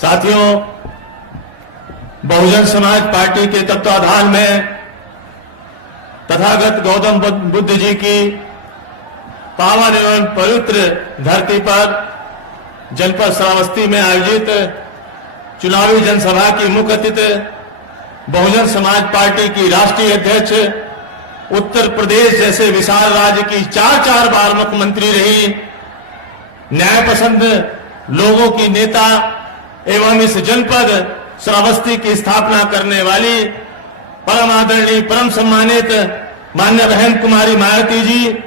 साथियों, बहुजन समाज पार्टी के तत्वाधान में तथागत गौतम बुद्ध जी की पावन एवं पवित्र धरती पर जनपद श्रावस्ती में आयोजित चुनावी जनसभा की मुख्य अतिथि बहुजन समाज पार्टी की राष्ट्रीय अध्यक्ष, उत्तर प्रदेश जैसे विशाल राज्य की चार बार मुख्यमंत्री रही, न्याय पसंद लोगों की नेता एवं इस जनपद श्रावस्ती की स्थापना करने वाली परम आदरणीय, परम सम्मानित माननीय बहन कुमारी मायावती जी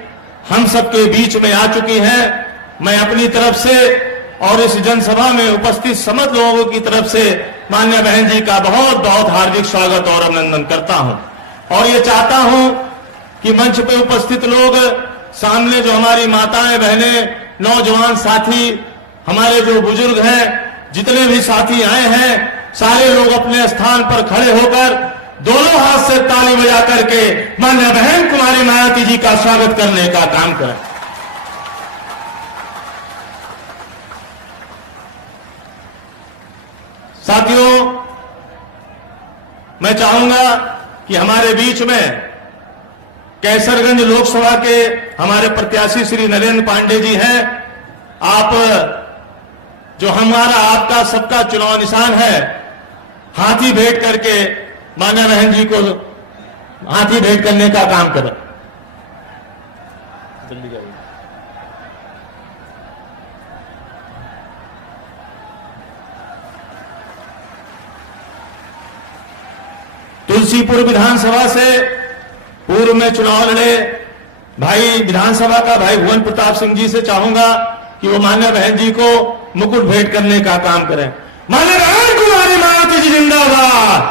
हम सबके बीच में आ चुकी हैं। मैं अपनी तरफ से और इस जनसभा में उपस्थित समस्त लोगों की तरफ से माननीय बहन जी का बहुत बहुत हार्दिक स्वागत और अभिनंदन करता हूं और ये चाहता हूं कि मंच पे उपस्थित लोग, सामने जो हमारी माताएं, बहनें, नौजवान साथी, हमारे जो बुजुर्ग हैं, जितने भी साथी आए हैं, सारे लोग अपने स्थान पर खड़े होकर दोनों हाथ से ताली बजा करके माननीय बहन कुमारी मायावती जी का स्वागत करने का काम करें। साथियों, मैं चाहूंगा कि हमारे बीच में कैसरगंज लोकसभा के हमारे प्रत्याशी श्री नरेंद्र पांडे जी हैं। आप जो हमारा आपका सबका चुनाव निशान है, हाथी भेंट करके मान्या बहन जी को हाथी भेंट करने का काम करें। जल्दी जाइए। तुलसीपुर विधानसभा से पूर्व में चुनाव लड़े भाई विधानसभा का भाई भुवन प्रताप सिंह जी से चाहूंगा कि वो मान्या बहन जी को मुकुट भेंट करने का काम करें। मान्या बहन कुमारी मायावती जी जिंदाबाद,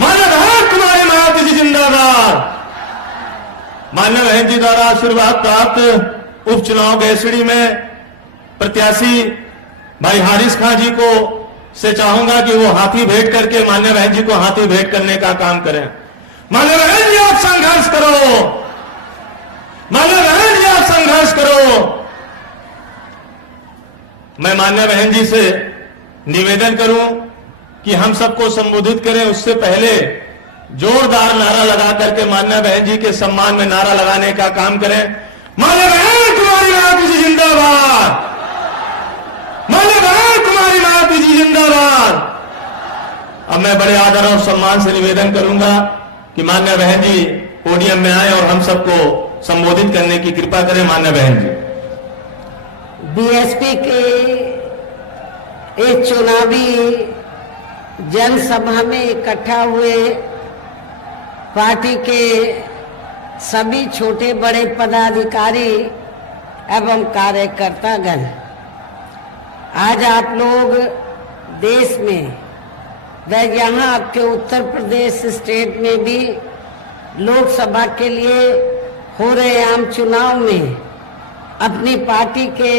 मान्या बहन कुमारी मायावती जी जिंदाबाद। मान्या बहन जी द्वारा आशीर्वाद प्राप्त उपचुनाव गैसड़ी में प्रत्याशी भाई हारिस खां जी को से चाहूंगा कि वो हाथी भेंट करके मान्या बहन जी को हाथी भेंट करने का काम करें। मान्या बहन जी आप संघर्ष करो, मान्या बहन जी आप संघर्ष करो। मैं मान्या बहन जी से निवेदन करूं कि हम सबको संबोधित करें, उससे पहले जोरदार नारा लगा करके मान्या बहन जी के सम्मान में नारा लगाने का काम करें। मान्या बहन कुमारी मायावती जी जिंदाबाद, मान्या बहन कुमारी मायावती जी जिंदाबाद। अब मैं बड़े आदर और सम्मान से निवेदन करूंगा कि मान्या बहन जी पोडियम में आए और हम सबको संबोधित करने की कृपा करें। मान्या बहन जी। बीएसपी के एक चुनावी जनसभा में इकट्ठा हुए पार्टी के सभी छोटे बड़े पदाधिकारी एवं कार्यकर्तागण, आज आप लोग देश में व यहाँ आपके उत्तर प्रदेश स्टेट में भी लोकसभा के लिए हो रहे आम चुनाव में अपनी पार्टी के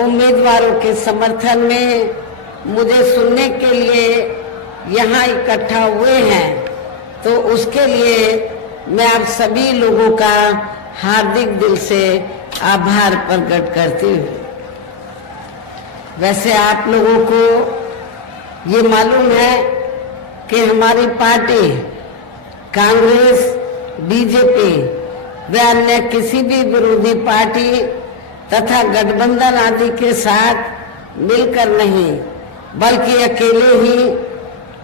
उम्मीदवारों के समर्थन में मुझे सुनने के लिए यहाँ इकट्ठा हुए हैं, तो उसके लिए मैं आप सभी लोगों का हार्दिक दिल से आभार प्रकट करती हूँ। वैसे आप लोगों को ये मालूम है कि हमारी पार्टी कांग्रेस, बीजेपी व अन्य किसी भी विरोधी पार्टी तथा गठबंधन आदि के साथ मिलकर नहीं, बल्कि अकेले ही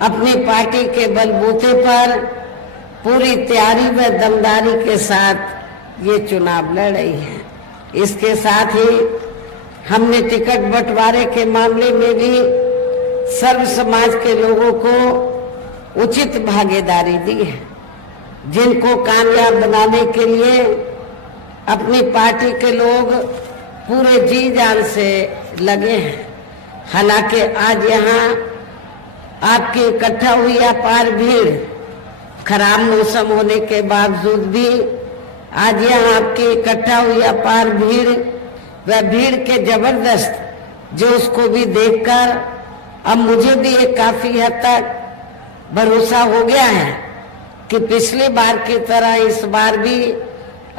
अपनी पार्टी के बलबूते पर पूरी तैयारी व दमदारी के साथ ये चुनाव लड़ रही है। इसके साथ ही हमने टिकट बंटवारे के मामले में भी सर्व समाज के लोगों को उचित भागीदारी दी है, जिनको कामयाब बनाने के लिए अपनी पार्टी के लोग पूरे जी जान से लगे हैं। हालांकि आज यहाँ आपकी इकट्ठा हुई अपार भीड़, खराब मौसम होने के बावजूद भी आज यहाँ आपकी इकट्ठा हुई अपार भीड़ व भीड़ के जबरदस्त जोश को भी देखकर अब मुझे भी एक काफी हद तक भरोसा हो गया है कि पिछली बार की तरह इस बार भी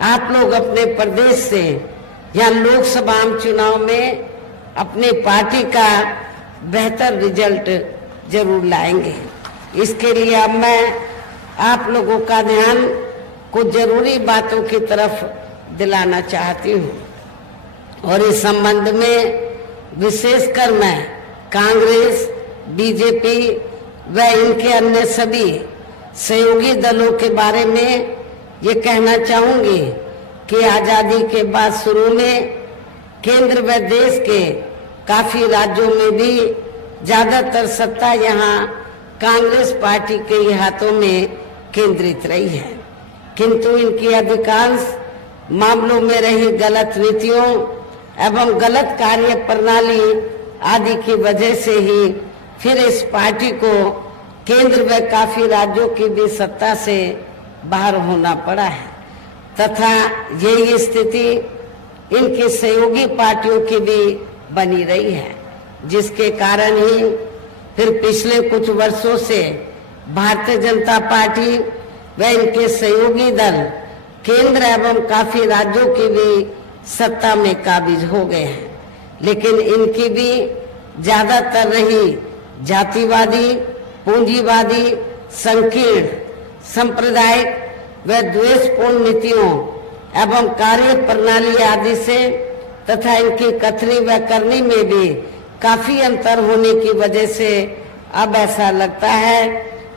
आप लोग अपने प्रदेश से या लोकसभा चुनाव में अपनी पार्टी का बेहतर रिजल्ट जरूर लाएंगे। इसके लिए अब मैं आप लोगों का ध्यान कुछ जरूरी बातों की तरफ दिलाना चाहती हूँ और इस संबंध में विशेषकर मैं कांग्रेस, बीजेपी व इनके अन्य सभी सहयोगी दलों के बारे में ये कहना चाहूंगी कि आजादी के बाद शुरू में केंद्र व देश के काफी राज्यों में भी ज्यादातर सत्ता यहाँ कांग्रेस पार्टी के ही हाथों में केंद्रित रही है, किंतु इनकी अधिकांश मामलों में रही गलत नीतियों एवं गलत कार्य प्रणाली आदि की वजह से ही फिर इस पार्टी को केंद्र व काफी राज्यों की भी सत्ता से बाहर होना पड़ा है तथा यही स्थिति इनकी सहयोगी पार्टियों की भी बनी रही है, जिसके कारण ही फिर पिछले कुछ वर्षों से भारतीय जनता पार्टी व इनके सहयोगी दल केंद्र एवं काफी राज्यों की भी सत्ता में काबिज हो गए हैं, लेकिन इनकी भी ज्यादातर रही जातिवादी, पूंजीवादी, संकीर्ण, सांप्रदायिक व द्वेषपूर्ण नीतियों एवं कार्य प्रणाली आदि से तथा इनकी कथनी व करनी में भी काफी अंतर होने की वजह से अब ऐसा लगता है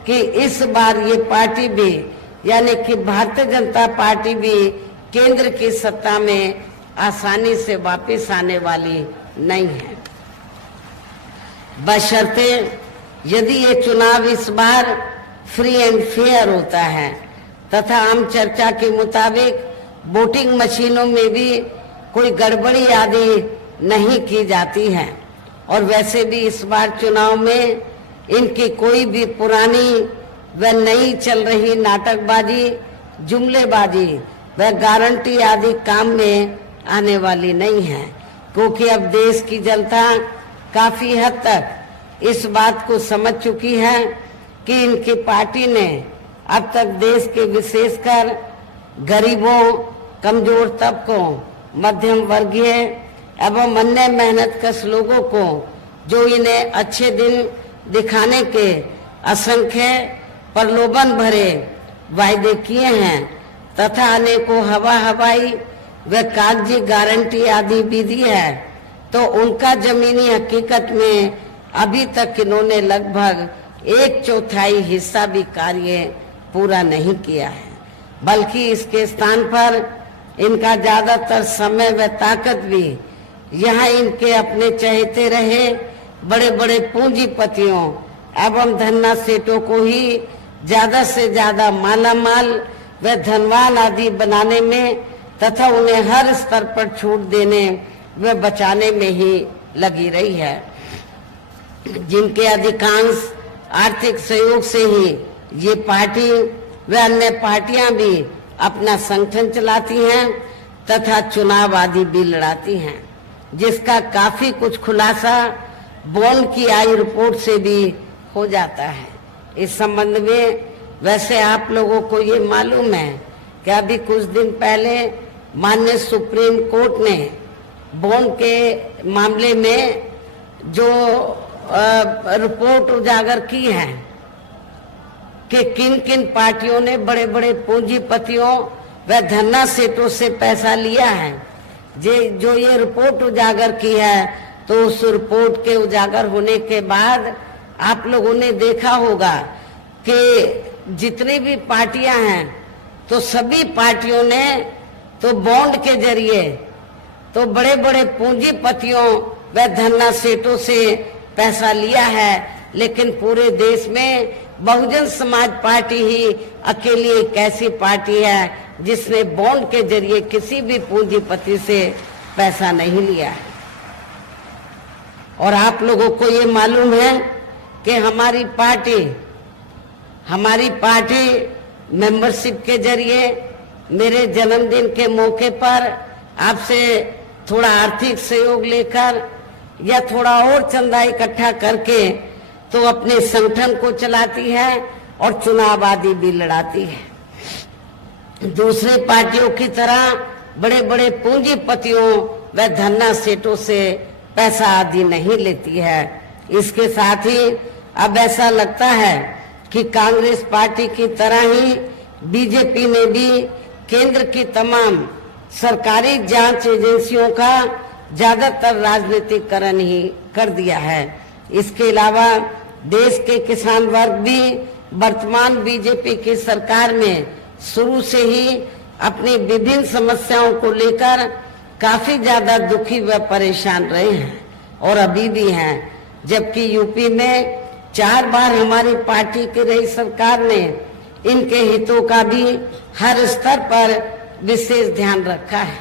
कि इस बार ये पार्टी भी यानी कि भारतीय जनता पार्टी भी केंद्र की सत्ता में आसानी से वापस आने वाली नहीं है, बशर्ते यदि ये चुनाव इस बार फ्री एंड फेयर होता है तथा आम चर्चा के मुताबिक वोटिंग मशीनों में भी कोई गड़बड़ी आदि नहीं की जाती है और वैसे भी इस बार चुनाव में इनकी कोई भी पुरानी व नई चल रही नाटकबाजी, जुमलेबाजी व गारंटी आदि काम में आने वाली नहीं है, क्योंकि अब देश की जनता काफी हद तक इस बात को समझ चुकी है कि इनकी पार्टी ने अब तक देश के विशेषकर गरीबों, कमजोर तबकों, मध्यम वर्गीय एवं अन्य मेहनतकश लोगों को जो इन्हें अच्छे दिन दिखाने के असंख्य प्रलोभन भरे वायदे किए हैं तथा अनेकों हवाई व कागजी गारंटी आदि भी दी है, तो उनका जमीनी हकीकत में अभी तक इन्होंने लगभग 1/4 हिस्सा भी कार्य पूरा नहीं किया है, बल्कि इसके स्थान पर इनका ज्यादातर समय व ताकत भी यहाँ इनके अपने चहेते रहे बड़े बड़े पूंजीपतियों एवं धन्ना सेठों को ही ज्यादा से ज्यादा मालामाल व धनवान आदि बनाने में तथा उन्हें हर स्तर पर छूट देने व बचाने में ही लगी रही है, जिनके अधिकांश आर्थिक सहयोग से ही ये पार्टी व अन्य पार्टियां भी अपना संगठन चलाती हैं तथा चुनाव आदि भी लड़ाती हैं, जिसका काफी कुछ खुलासा बॉन्ड की आई रिपोर्ट से भी हो जाता है। इस संबंध में वैसे आप लोगों को ये मालूम है कि अभी कुछ दिन पहले माननीय सुप्रीम कोर्ट ने बॉन्ड के मामले में जो रिपोर्ट उजागर की है कि किन किन पार्टियों ने बड़े बड़े पूंजीपतियों व धन्ना सेठों से पैसा लिया है, जो ये रिपोर्ट उजागर की है, तो उस रिपोर्ट के उजागर होने के बाद आप लोगों ने देखा होगा कि जितनी भी पार्टियां हैं तो सभी पार्टियों ने तो बॉन्ड के जरिए तो बड़े बड़े पूंजीपतियों व धन्ना सेठों से पैसा लिया है, लेकिन पूरे देश में बहुजन समाज पार्टी ही अकेली एक ऐसी पार्टी है जिसने बॉन्ड के जरिए किसी भी पूंजीपति से पैसा नहीं लिया है। और आप लोगों को ये मालूम है कि हमारी पार्टी मेंबरशिप के जरिए मेरे जन्मदिन के मौके पर आपसे थोड़ा आर्थिक सहयोग लेकर या थोड़ा और चंदा इकट्ठा करके तो अपने संगठन को चलाती है और चुनाव आदि भी लड़ाती है। दूसरी पार्टियों की तरह बड़े बड़े पूंजीपतियों व धन्ना सेठों से पैसा आदि नहीं लेती है इसके साथ ही अब ऐसा लगता है कि कांग्रेस पार्टी की तरह ही बीजेपी ने भी केंद्र की तमाम सरकारी जांच एजेंसियों का ज्यादातर राजनीतिकरण ही कर दिया है। इसके अलावा देश के किसान वर्ग भी वर्तमान बीजेपी की सरकार में शुरू से ही अपनी विभिन्न समस्याओं को लेकर काफी ज्यादा दुखी व परेशान रहे हैं और अभी भी हैं। जबकि यूपी में 4 बार हमारी पार्टी की रही सरकार ने इनके हितों का भी हर स्तर पर विशेष ध्यान रखा है।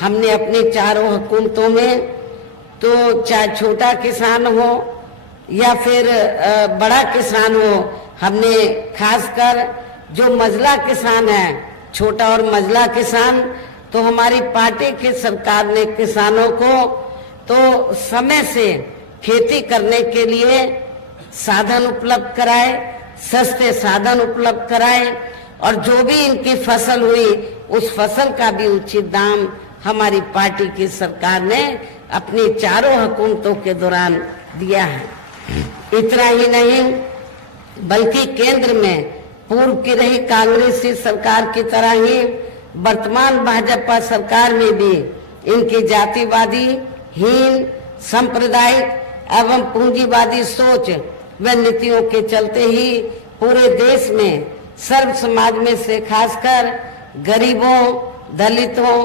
हमने अपने चारों हुकूमतों में तो चाहे छोटा किसान हो या फिर बड़ा किसान हो, हमने खासकर जो मझला किसान है, छोटा और मझला किसान, तो हमारी पार्टी की सरकार ने किसानों को तो समय से खेती करने के लिए साधन उपलब्ध कराए, सस्ते साधन उपलब्ध कराए और जो भी इनकी फसल हुई उस फसल का भी उचित दाम हमारी पार्टी की सरकार ने अपनी चारों हुकूमतों के दौरान दिया है। इतना ही नहीं बल्कि केंद्र में पूर्व की रही कांग्रेसी सरकार की तरह ही वर्तमान भाजपा सरकार में भी इनकी जातिवादी, हीन, सांप्रदायिक एवं पूंजीवादी सोच व नीतियों के चलते ही पूरे देश में सर्व समाज में से खासकर गरीबों, दलितों,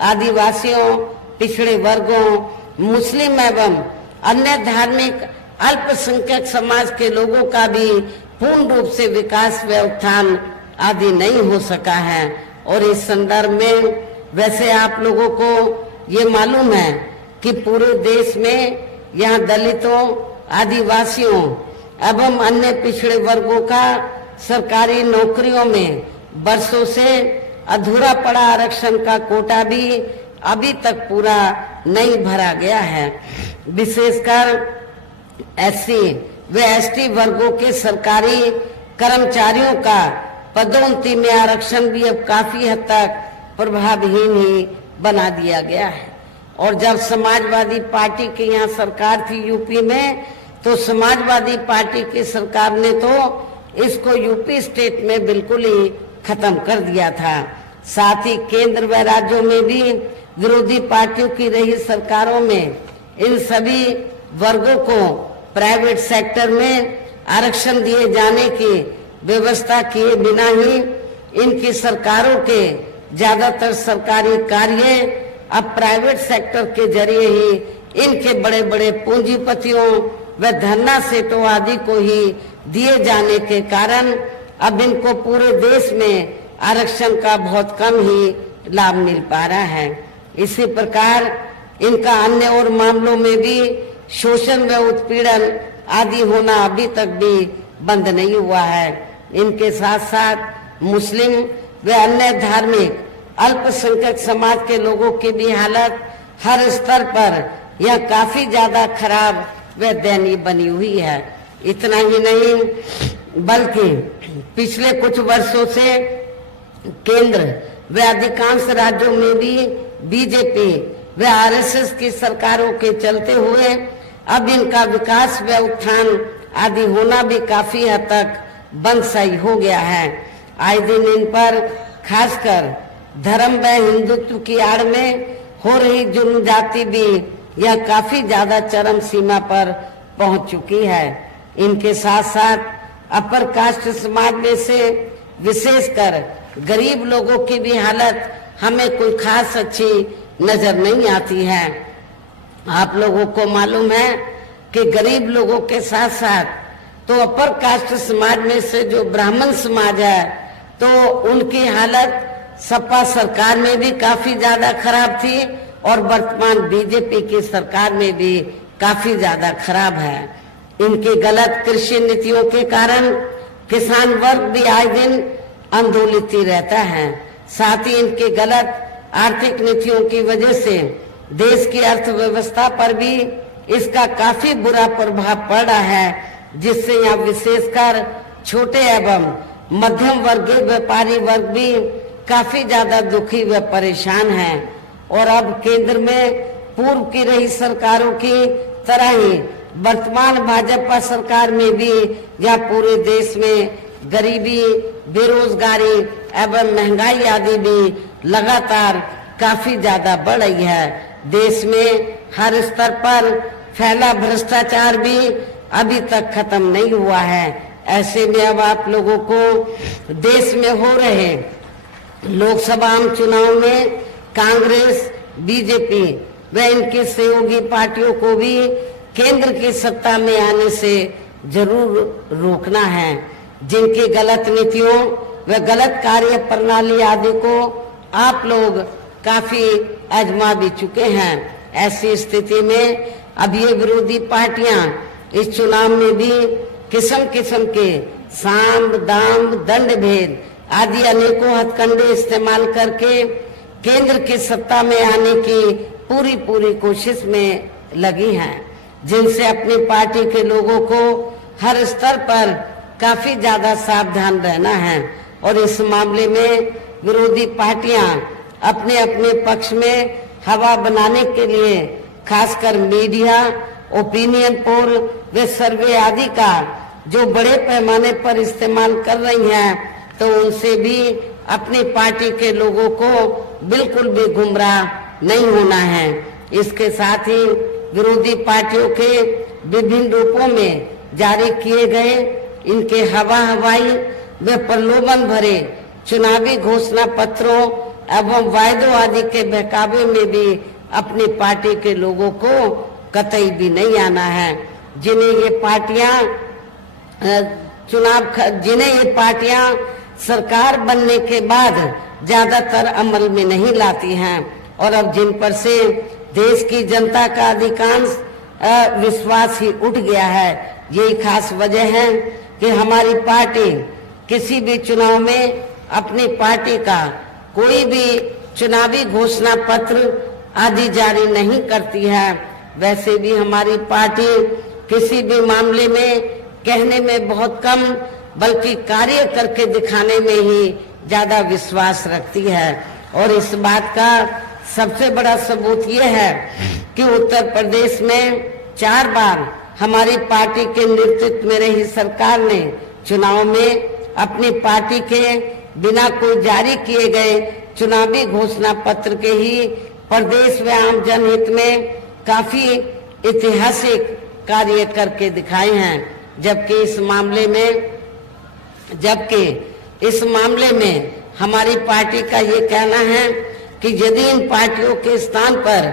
आदिवासियों, पिछड़े वर्गों, मुस्लिम एवं अन्य धार्मिक अल्पसंख्यक समाज के लोगों का भी पूर्ण रूप से विकास व उत्थान आदि नहीं हो सका है। और इस संदर्भ में वैसे आप लोगों को ये मालूम है कि पूरे देश में यहाँ दलितों, आदिवासियों एवं अन्य पिछड़े वर्गों का सरकारी नौकरियों में वर्षों से अधूरा पड़ा आरक्षण का कोटा भी अभी तक पूरा नहीं भरा गया है। विशेषकर एससी व एसटी वर्गों के सरकारी कर्मचारियों का पदोन्नति में आरक्षण भी अब काफी हद तक प्रभावहीन ही बना दिया गया है। और जब समाजवादी पार्टी की यहाँ सरकार थी यूपी में, तो समाजवादी पार्टी की सरकार ने तो इसको यूपी स्टेट में बिल्कुल ही खत्म कर दिया था। साथ ही केंद्र व राज्यों में भी विरोधी पार्टियों की रही सरकारों में इन सभी वर्गों को प्राइवेट सेक्टर में आरक्षण दिए जाने की व्यवस्था किए बिना ही इनकी सरकारों के ज्यादातर सरकारी कार्य अब प्राइवेट सेक्टर के जरिए ही इनके बड़े बड़े पूंजीपतियों व धरना सेठों आदि को ही दिए जाने के कारण अब इनको पूरे देश में आरक्षण का बहुत कम ही लाभ मिल पा रहा है। इसी प्रकार इनका अन्य और मामलों में भी शोषण व उत्पीड़न आदि होना अभी तक भी बंद नहीं हुआ है। इनके साथ साथ मुस्लिम व अन्य धार्मिक अल्पसंख्यक समाज के लोगों की भी हालत हर स्तर पर यह काफी ज्यादा खराब व दयनीय बनी हुई है। इतना ही नहीं बल्कि पिछले कुछ वर्षों से केंद्र व अधिकांश राज्यों में भी बीजेपी व आरएसएस की सरकारों के चलते हुए अब इनका विकास व उत्थान आदि होना भी काफी हद तक बंद सही हो गया है। आए दिन इन पर खासकर धर्म व हिंदुत्व की आड़ में हो रही जुल्म जाति भी यह काफी ज्यादा चरम सीमा पर पहुंच चुकी है। इनके साथ साथ अपर कास्ट समाज में से विशेषकर गरीब लोगों की भी हालत हमें कोई खास अच्छी नजर नहीं आती है। आप लोगों को मालूम है कि गरीब लोगों के साथ साथ तो अपर कास्ट समाज में से जो ब्राह्मण समाज है तो उनकी हालत सपा सरकार में भी काफी ज्यादा खराब थी और वर्तमान बीजेपी की सरकार में भी काफी ज्यादा खराब है। इनकी गलत कृषि नीतियों के कारण किसान वर्ग भी आए दिन आंदोलित ही रहता है। साथ ही इनकी गलत आर्थिक नीतियों की वजह से देश की अर्थव्यवस्था पर भी इसका काफी बुरा प्रभाव पड़ रहा है, जिससे यहाँ विशेषकर छोटे एवं मध्यम वर्गीय व्यापारी वर्ग भी काफी ज्यादा दुखी व परेशान हैं। और अब केंद्र में पूर्व की रही सरकारों की तरह ही वर्तमान भाजपा सरकार में भी या पूरे देश में गरीबी, बेरोजगारी एवं महंगाई आदि भी लगातार काफी ज्यादा बढ़ रही है। देश में हर स्तर पर फैला भ्रष्टाचार भी अभी तक खत्म नहीं हुआ है। ऐसे में अब आप लोगों को देश में हो रहे लोकसभा आम चुनाव में कांग्रेस, बीजेपी व इनकी सहयोगी पार्टियों को भी केंद्र की सत्ता में आने से जरूर रोकना है। जिनकी गलत नीतियों व गलत कार्य प्रणाली आदि को आप लोग काफी आजमा भी चुके हैं। ऐसी स्थिति में अब ये विरोधी पार्टियां इस चुनाव में भी किस्म किस्म के साम, दाम, दंड भेद आदि अनेकों हथकंडे इस्तेमाल करके केंद्र की सत्ता में आने की पूरी कोशिश में लगी हैं, जिनसे अपनी पार्टी के लोगों को हर स्तर पर काफी ज्यादा सावधान रहना है। और इस मामले में विरोधी पार्टियां अपने अपने पक्ष में हवा बनाने के लिए खासकर मीडिया, ओपिनियन पोल व सर्वे आदि का जो बड़े पैमाने पर इस्तेमाल कर रही हैं, तो उनसे भी अपनी पार्टी के लोगों को बिल्कुल भी गुमराह नहीं होना है। इसके साथ ही विरोधी पार्टियों के विभिन्न रूपों में जारी किए गए इनके हवाई व प्रलोभन भरे चुनावी घोषणा पत्रों एवं वायदों आदि के बहकावे में भी अपनी पार्टी के लोगों को कतई भी नहीं आना है। जिन्हें ये पार्टियां सरकार बनने के बाद ज्यादातर अमल में नहीं लाती हैं और अब जिन पर से देश की जनता का अधिकांश विश्वास ही उठ गया है। यही खास वजह है कि हमारी पार्टी किसी भी चुनाव में अपनी पार्टी का कोई भी चुनावी घोषणा पत्र आदि जारी नहीं करती है। वैसे भी हमारी पार्टी किसी भी मामले में कहने में बहुत कम बल्कि कार्य करके दिखाने में ही ज्यादा विश्वास रखती है। और इस बात का सबसे बड़ा सबूत ये है कि उत्तर प्रदेश में 4 बार हमारी पार्टी के नेतृत्व में रही सरकार ने चुनाव में अपनी पार्टी के बिना कोई जारी किए गए चुनावी घोषणा पत्र के ही प्रदेश व आम जनहित में काफी ऐतिहासिक कार्य करके दिखाए हैं। जबकि इस मामले में हमारी पार्टी का ये कहना है कि यदि इन पार्टियों के स्थान पर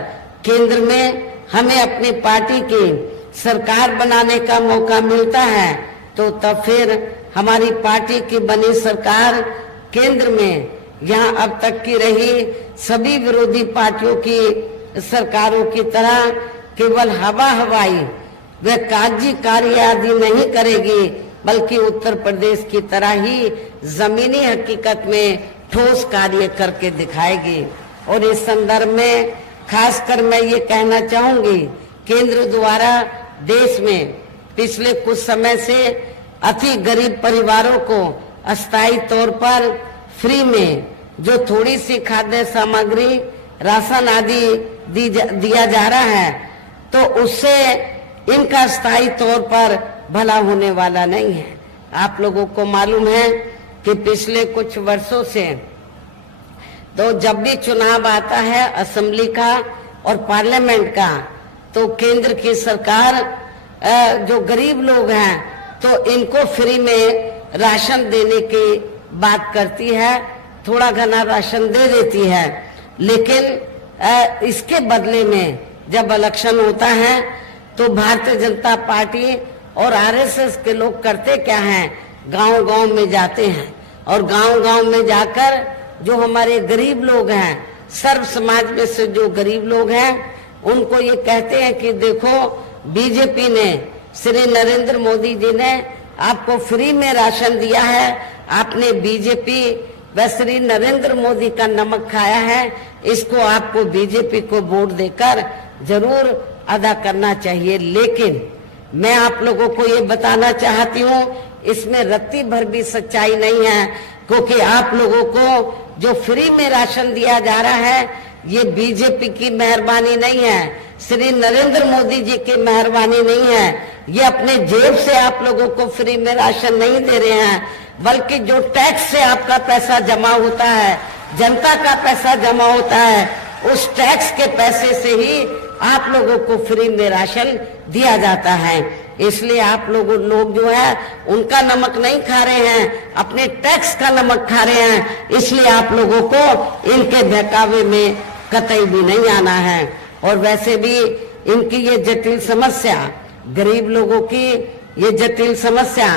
केंद्र में हमें अपनी पार्टी की सरकार बनाने का मौका मिलता है, तो तब फिर हमारी पार्टी की बनी सरकार केंद्र में यहाँ अब तक की रही सभी विरोधी पार्टियों की सरकारों की तरह केवल हवाई व कागजी कार्य आदि नहीं करेगी, बल्कि उत्तर प्रदेश की तरह ही जमीनी हकीकत में ठोस कार्य करके दिखाएगी। और इस संदर्भ में खासकर मैं ये कहना चाहूंगी, केंद्र द्वारा देश में पिछले कुछ समय से अति गरीब परिवारों को अस्थायी तौर पर फ्री में जो थोड़ी सी खाद्य सामग्री, राशन आदि दिया जा रहा है, तो उससे इनका स्थायी तौर पर भला होने वाला नहीं है। आप लोगों को मालूम है कि पिछले कुछ वर्षों से तो जब भी चुनाव आता है असेंबली का और पार्लियामेंट का, तो केंद्र की सरकार जो गरीब लोग हैं तो इनको फ्री में राशन देने की बात करती है, थोड़ा घना राशन दे देती है। लेकिन इसके बदले में जब इलेक्शन होता है तो भारतीय जनता पार्टी और आरएसएस के लोग करते क्या हैं, गांव-गांव में जाते हैं और गांव-गांव में जाकर जो हमारे गरीब लोग हैं, सर्व समाज में से जो गरीब लोग हैं, उनको ये कहते हैं कि देखो बीजेपी ने, श्री नरेंद्र मोदी जी ने आपको फ्री में राशन दिया है, आपने बीजेपी व श्री नरेंद्र मोदी का नमक खाया है, इसको आपको बीजेपी को वोट देकर जरूर अदा करना चाहिए। लेकिन मैं आप लोगों को ये बताना चाहती हूँ, इसमें रत्ती भर भी सच्चाई नहीं है, क्योंकि आप लोगों को जो फ्री में राशन दिया जा रहा है, ये बीजेपी की मेहरबानी नहीं है, श्री नरेंद्र मोदी जी की मेहरबानी नहीं है। ये अपने जेब से आप लोगों को फ्री में राशन नहीं दे रहे हैं, बल्कि जो टैक्स से आपका पैसा जमा होता है, जनता का पैसा जमा होता है, उस टैक्स के पैसे से ही आप लोगों को फ्री में राशन दिया जाता है। इसलिए आप लोग जो है उनका नमक नहीं खा रहे हैं, अपने टैक्स का नमक खा रहे हैं। इसलिए आप लोगों को इनके बहकावे में कतई भी नहीं आना है। और वैसे भी इनकी ये जटिल समस्या, गरीब लोगों की ये जटिल समस्या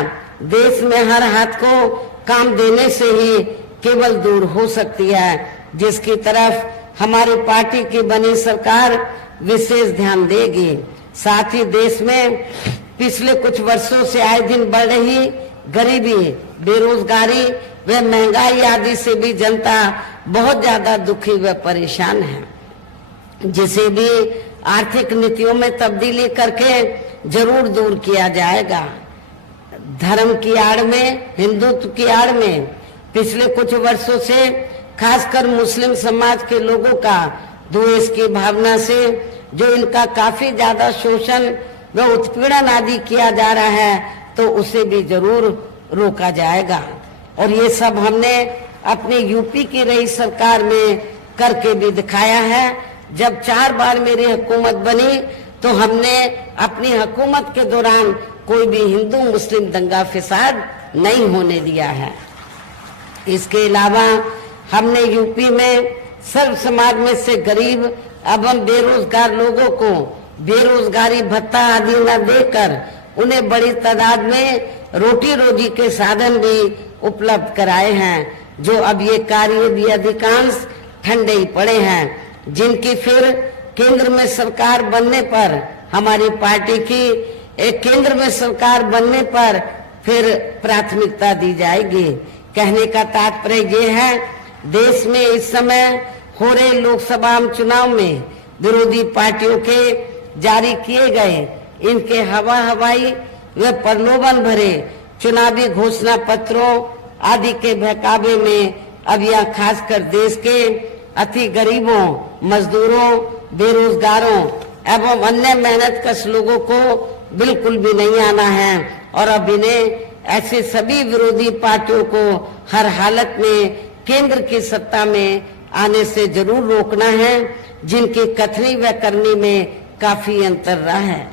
देश में हर हाथ को काम देने से ही केवल दूर हो सकती है, जिसकी तरफ हमारी पार्टी की बनी सरकार विशेष ध्यान देगी। साथ ही देश में पिछले कुछ वर्षों से आए दिन बढ़ रही गरीबी, बेरोजगारी व महंगाई आदि से भी जनता बहुत ज्यादा दुखी व परेशान है, जिसे भी आर्थिक नीतियों में तब्दीली करके जरूर दूर किया जाएगा। धर्म की आड़ में, हिंदुत्व की आड़ में पिछले कुछ वर्षों से खासकर मुस्लिम समाज के लोगों का द्वेष की भावना से जो इनका काफी ज्यादा शोषण व उत्पीड़न आदि किया जा रहा है, तो उसे भी जरूर रोका जाएगा। और ये सब हमने अपने यूपी की रही सरकार में करके भी दिखाया है। जब 4 बार मेरी हुकूमत बनी तो हमने अपनी हुकूमत के दौरान कोई भी हिंदू मुस्लिम दंगा फिसाद नहीं होने दिया है। इसके अलावा हमने यूपी में सर्व समाज में से गरीब एवं बेरोजगार लोगों को बेरोजगारी भत्ता आदि न देकर उन्हें बड़ी तादाद में रोटी रोजी के साधन भी उपलब्ध कराए हैं, जो अब ये कार्य भी अधिकांश ठंडे ही पड़े हैं, जिनकी फिर केंद्र में सरकार बनने पर हमारी पार्टी की केंद्र में सरकार बनने पर फिर प्राथमिकता दी जाएगी। कहने का तात्पर्य ये है, देश में इस समय हो रहे लोकसभा चुनाव में विरोधी पार्टियों के जारी किए गए इनके हवाई व प्रलोभन भरे चुनावी घोषणा पत्रों आदि के बहकावे में अब यह खासकर देश के अति गरीबों, मजदूरों, बेरोजगारों एवं अन्य मेहनतकश लोगों को बिल्कुल भी नहीं आना है। और अब इन्हें ऐसे सभी विरोधी पार्टियों को हर हालत में केंद्र की सत्ता में आने से जरूर रोकना है, जिनकी कथनी व करनी में काफी अंतर रहा है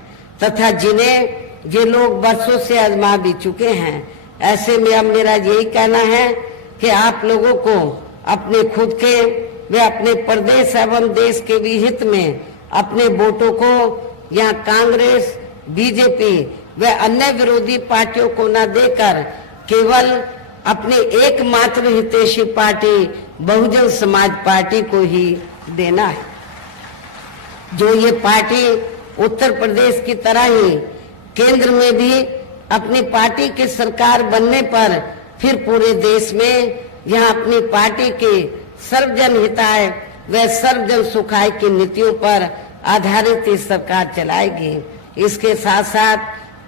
तथा जिन्हें ये लोग बरसों से आजमा भी चुके हैं। ऐसे में अब मेरा यही कहना है कि आप लोगों को अपने खुद के वे अपने प्रदेश एवं देश के भी हित में अपने वोटों को यहाँ कांग्रेस, बीजेपी व अन्य विरोधी पार्टियों को न देकर केवल अपनी एकमात्र हितैषी पार्टी बहुजन समाज पार्टी को ही देना है। जो ये पार्टी उत्तर प्रदेश की तरह ही केंद्र में भी अपनी पार्टी की सरकार बनने पर फिर पूरे देश में यहाँ अपनी पार्टी के सर्वजन हिताय व सर्वजन सुखाय की नीतियों पर आधारित ये सरकार चलाएगी। इसके साथ साथ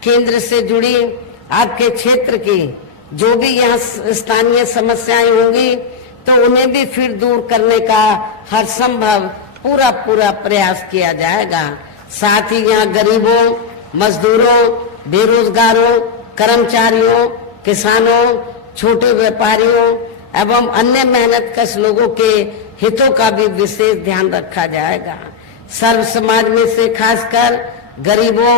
केंद्र से जुड़ी आपके क्षेत्र की जो भी यहाँ स्थानीय समस्याएं होंगी तो उन्हें भी फिर दूर करने का हर संभव पूरा प्रयास किया जाएगा। साथ ही यहाँ गरीबों, मजदूरों, बेरोजगारों, कर्मचारियों, किसानों, छोटे व्यापारियों एवं अन्य मेहनतकश लोगों के हितों का भी विशेष ध्यान रखा जाएगा। सर्व समाज में से खासकर गरीबों,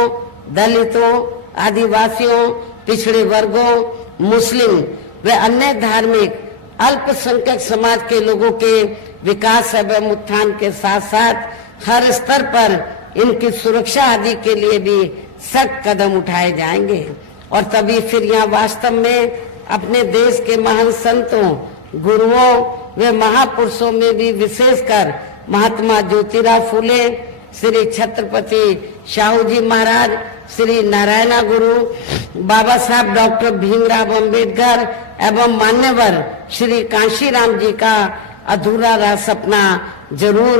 दलितों, आदिवासियों, पिछड़े वर्गों, मुस्लिम व अन्य धार्मिक अल्पसंख्यक समाज के लोगों के विकास एवं उत्थान के साथ साथ हर स्तर पर इनकी सुरक्षा आदि के लिए भी सख्त कदम उठाए जाएंगे। और तभी फिर यहाँ वास्तव में अपने देश के महान संतों, गुरुओं व महापुरुषों में भी विशेषकर महात्मा ज्योतिराव फूले, श्री छत्रपति शाहू जी महाराज, श्री नारायण गुरु, बाबा साहब डॉक्टर भीमराव अंबेडकर एवं मान्यवर श्री कांशीराम जी का अधूरा रहा सपना जरूर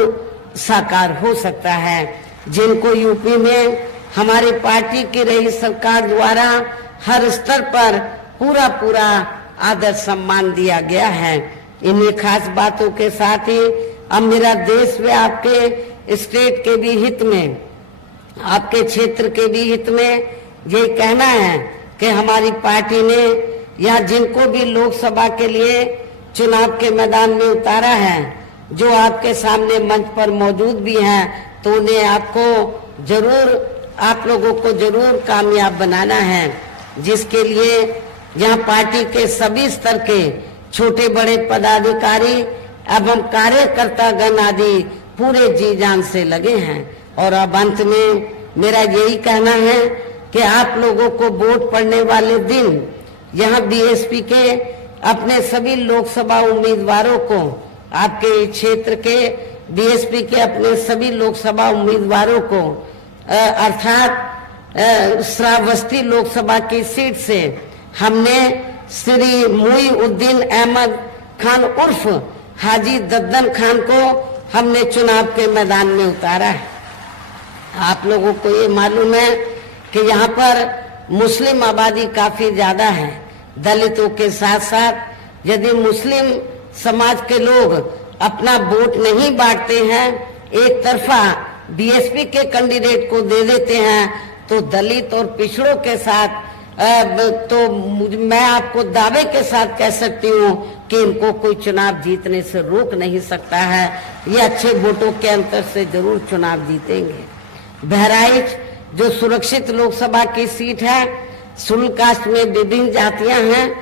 साकार हो सकता है, जिनको यूपी में हमारी पार्टी की रही सरकार द्वारा हर स्तर पर पूरा आदर सम्मान दिया गया है। इन्हीं खास बातों के साथ ही अब मेरा देश व आपके स्टेट के भी हित में, आपके क्षेत्र के भी हित में ये कहना है कि हमारी पार्टी ने या जिनको भी लोकसभा के लिए चुनाव के मैदान में उतारा है, जो आपके सामने मंच पर मौजूद भी हैं, तो उन्हें आपको जरूर, आप लोगों को जरूर कामयाब बनाना है, जिसके लिए यहाँ पार्टी के सभी स्तर के छोटे बड़े पदाधिकारी एवं कार्यकर्तागण आदि पूरे जी जान से लगे हैं। और अब अंत में मेरा यही कहना है कि आप लोगों को वोट पड़ने वाले दिन यहाँ बीएसपी के अपने सभी लोकसभा उम्मीदवारों को, आपके क्षेत्र के बीएसपी के अपने सभी लोकसभा उम्मीदवारों को अर्थात श्रावस्ती लोकसभा की सीट से हमने श्री मुईउद्दीन अहमद खान उर्फ हाजी दद्दन खान को हमने चुनाव के मैदान में उतारा है। आप लोगों को ये मालूम है कि यहाँ पर मुस्लिम आबादी काफी ज्यादा है। दलितों के साथ साथ यदि मुस्लिम समाज के लोग अपना वोट नहीं बांटते हैं, एक तरफा बीएसपी के कैंडिडेट को दे देते हैं, तो दलित और पिछड़ों के साथ तो मैं आपको दावे के साथ कह सकती हूँ कि इनको कोई चुनाव जीतने से रोक नहीं सकता है। ये अच्छे वोटों के अंतर से जरूर चुनाव जीतेंगे। बहराइच जो सुरक्षित लोकसभा की सीट है, शुल्क कास्ट में विभिन्न जातियां हैं,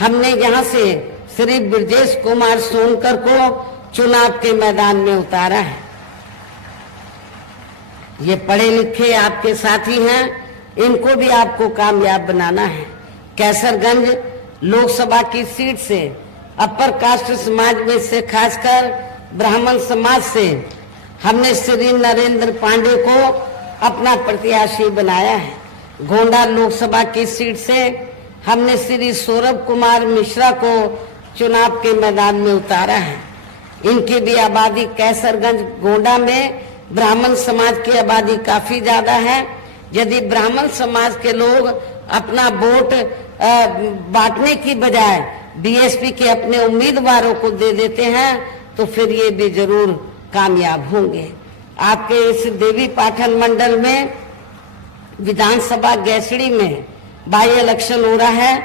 हमने यहाँ से श्री ब्रजेश कुमार सोनकर को चुनाव के मैदान में उतारा है। ये पढ़े लिखे आपके साथी हैं, इनको भी आपको कामयाब बनाना है। कैसरगंज लोकसभा की सीट से अपर कास्ट समाज में से खासकर ब्राह्मण समाज से हमने श्री नरेंद्र पांडे को अपना प्रत्याशी बनाया है। गोंडा लोकसभा की सीट से हमने श्री सौरभ कुमार मिश्रा को चुनाव के मैदान में उतारा है। इनकी भी आबादी कैसरगंज गोंडा में ब्राह्मण समाज की आबादी काफी ज्यादा है। यदि ब्राह्मण समाज के लोग अपना वोट बांटने की बजाय बीएसपी के अपने उम्मीदवारों को दे देते हैं, तो फिर ये भी जरूर कामयाब होंगे। आपके इस देवी पाठन मंडल में विधानसभा गैसड़ी में बाई इलेक्शन हो रहा है,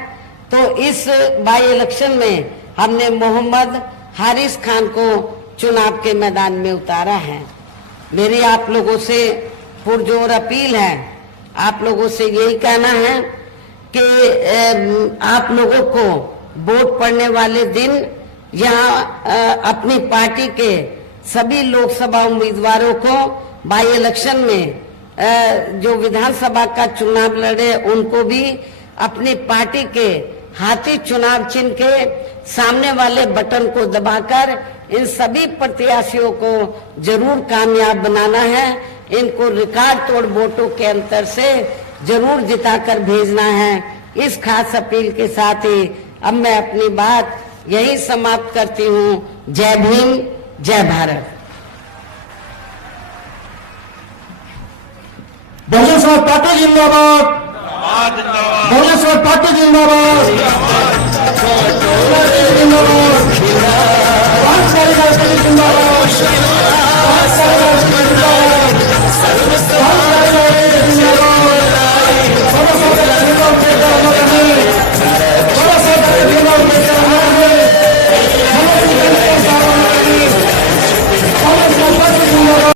तो इस बाई इलेक्शन में हमने मोहम्मद हारिस खान को चुनाव के मैदान में उतारा है। मेरी आप लोगों से पुरजोर अपील है, आप लोगों से यही कहना है कि आप लोगों को वोट पड़ने वाले दिन यहाँ अपनी पार्टी के सभी लोकसभा उम्मीदवारों को बाई इलेक्शन में जो विधानसभा का चुनाव लड़े, उनको भी अपनी पार्टी के हाथी चुनाव चिन्ह के सामने वाले बटन को दबाकर इन सभी प्रत्याशियों को जरूर कामयाब बनाना है। इनको रिकॉर्ड तोड़ वोटों के अंतर से जरूर जिताकर भेजना है। इस खास अपील के साथ ही अब मैं अपनी बात यही समाप्त करती हूँ। जय भीम, जय भारत। बहुजन समाज पार्टी जिंदाबाद, बहुजन समाज पार्टी जिंदाबाद।